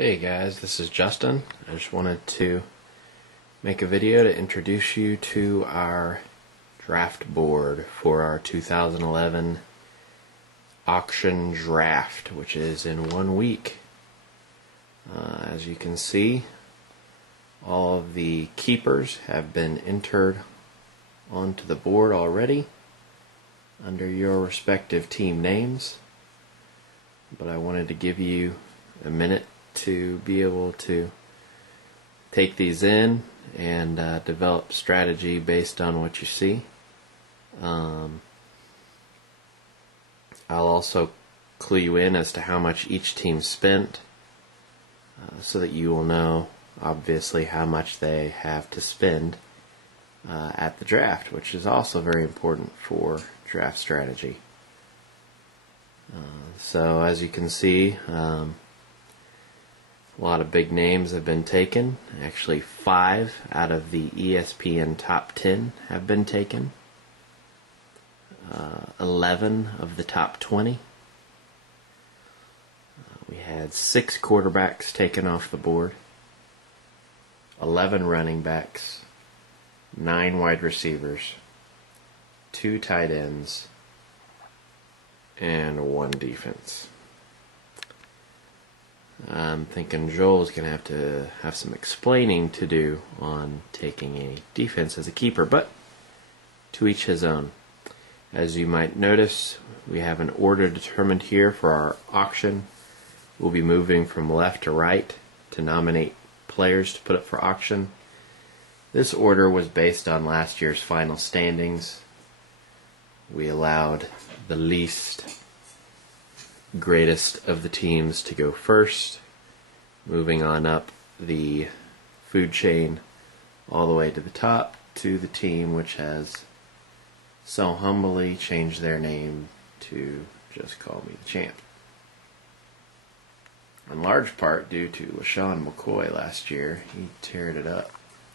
Hey guys, this is Justin. I just wanted to make a video to introduce you to our draft board for our 2011 auction draft, which is in 1 week. As you can see, all of the keepers have been entered onto the board already under your respective team names, but I wanted to give you a minute to be able to take these in and develop strategy based on what you see. I'll also clue you in as to how much each team spent, so that you will know obviously how much they have to spend at the draft, which is also very important for draft strategy. So as you can see, a lot of big names have been taken. Actually, 5 out of the ESPN top 10 have been taken. 11 of the top 20. We had 6 quarterbacks taken off the board, 11 running backs, 9 wide receivers, 2 tight ends, and 1 defense. I'm thinking Joel's going to have some explaining to do on taking a defense as a keeper, but to each his own. As you might notice, we have an order determined here for our auction. We'll be moving from left to right to nominate players to put up for auction. This order was based on last year's final standings. We allowed the least greatest of the teams to go first, moving on up the food chain all the way to the top to the team which has so humbly changed their name to just call me the champ. In large part due to LaShawn McCoy last year. He teared it up.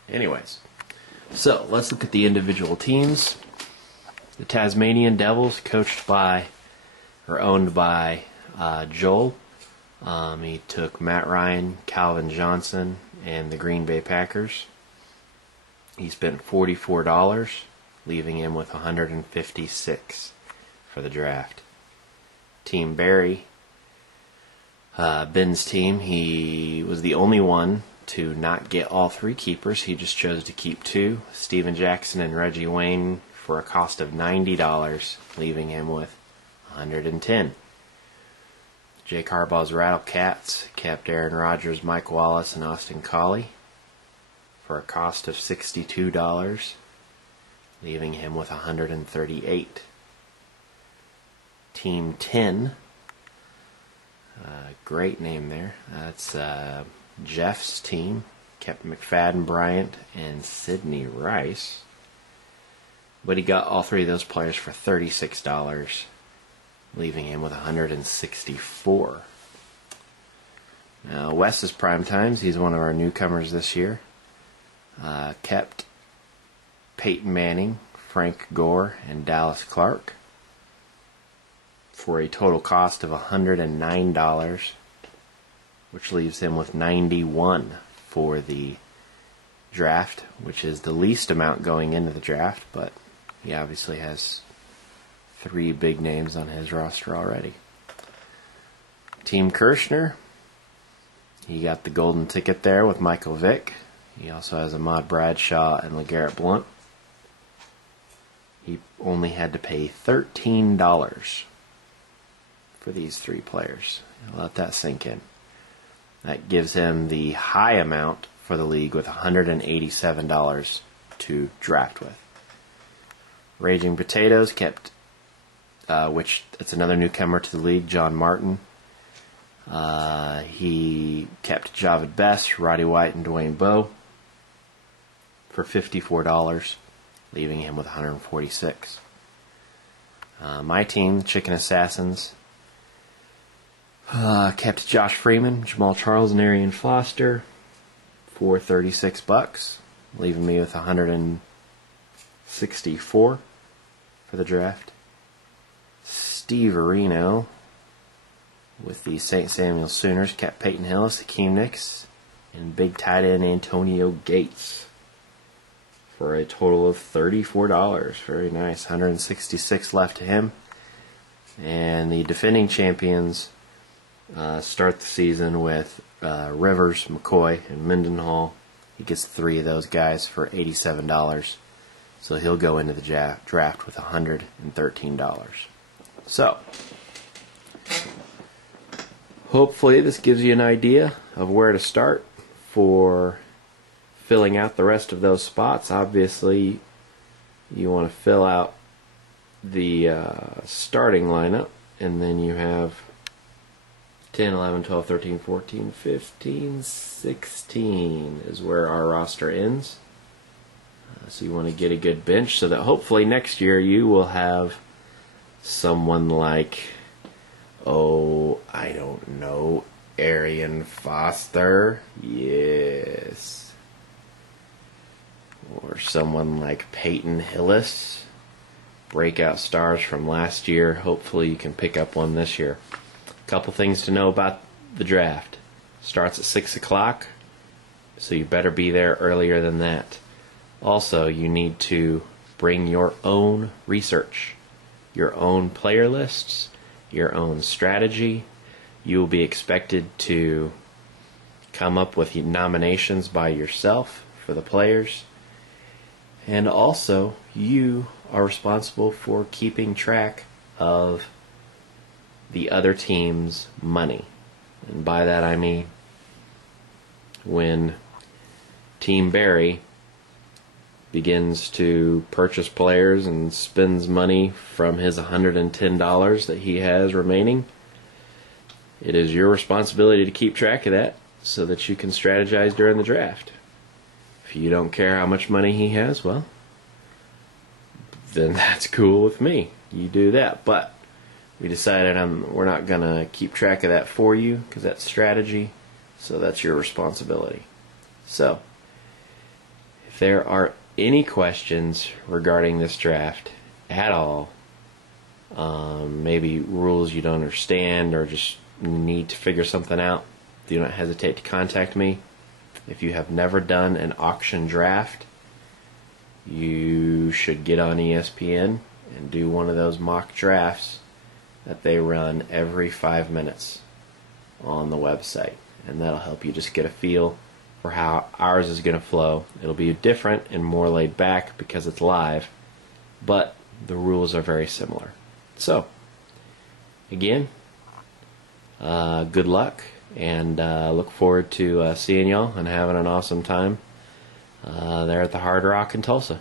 Anyways, so let's look at the individual teams. The Tasmanian Devils, coached by or owned by Joel. He took Matt Ryan, Calvin Johnson, and the Green Bay Packers. He spent $44, leaving him with $156 for the draft. Team Barry, Ben's team, he was the only one to not get all 3 keepers. He just chose to keep 2, Steven Jackson and Reggie Wayne, for a cost of $90, leaving him with $110. Jake Harbaugh's Rattlecats kept Aaron Rodgers, Mike Wallace, and Austin Collie for a cost of $62, leaving him with $138. Team 10, great name there. That's Jeff's team, kept McFadden Bryant and Sidney Rice, but he got all 3 of those players for $36, leaving him with $164. Now, Wes's Prime Times, he's one of our newcomers this year, kept Peyton Manning, Frank Gore, and Dallas Clark for a total cost of $109, which leaves him with $91 for the draft, which is the least amount going into the draft, but he obviously has 3 big names on his roster already. Team Kirshner, he got the golden ticket there with Michael Vick. He also has Ahmad Bradshaw and LeGarrette Blount. He only had to pay $13 for these 3 players. I'll let that sink in. That gives him the high amount for the league with $187 to draft with. Raging Potatoes kept, which it's another newcomer to the league, John Martin. He kept Javid Best, Roddy White, and Dwayne Bowe for $54, leaving him with $146. My team, Chicken Assassins, kept Josh Freeman, Jamal Charles, and Arian Foster for $36, leaving me with $164 for the draft. Steve Areno with the St. Samuel Sooners kept Peyton Hillis, Hakeem Nicks, and big tight end Antonio Gates for a total of $34. Very nice. 166 left to him. And the defending champions start the season with Rivers, McCoy, and Mendenhall. He gets 3 of those guys for $87. So he'll go into the draft with $113. So, hopefully this gives you an idea of where to start for filling out the rest of those spots. Obviously, you want to fill out the starting lineup, and then you have 10, 11, 12, 13, 14, 15, 16 is where our roster ends. So you want to get a good bench so that hopefully next year you will have someone like, I don't know, Arian Foster, yes, or someone like Peyton Hillis, breakout stars from last year. Hopefully you can pick up one this year. A couple things to know about the draft. Starts at 6 o'clock, so you better be there earlier than that. Also, you need to bring your own research, your own player lists, your own strategy. You will be expected to come up with nominations by yourself for the players. And also, you are responsible for keeping track of the other team's money. And by that I mean, when Team Barry begins to purchase players and spends money from his $110 that he has remaining, it is your responsibility to keep track of that so that you can strategize during the draft. If you don't care how much money he has, well, then that's cool with me. You do that. But we decided we're not going to keep track of that for you because that's strategy, so that's your responsibility. So, if there are any questions regarding this draft at all, maybe rules you don't understand or just need to figure something out, do not hesitate to contact me. If you have never done an auction draft, you should get on ESPN and do one of those mock drafts that they run every 5 minutes on the website, and that'll help you just get a feel for how ours is going to flow. It'll be different and more laid back because it's live, but the rules are very similar. So, again, good luck, and look forward to seeing y'all and having an awesome time there at the Hard Rock in Tulsa.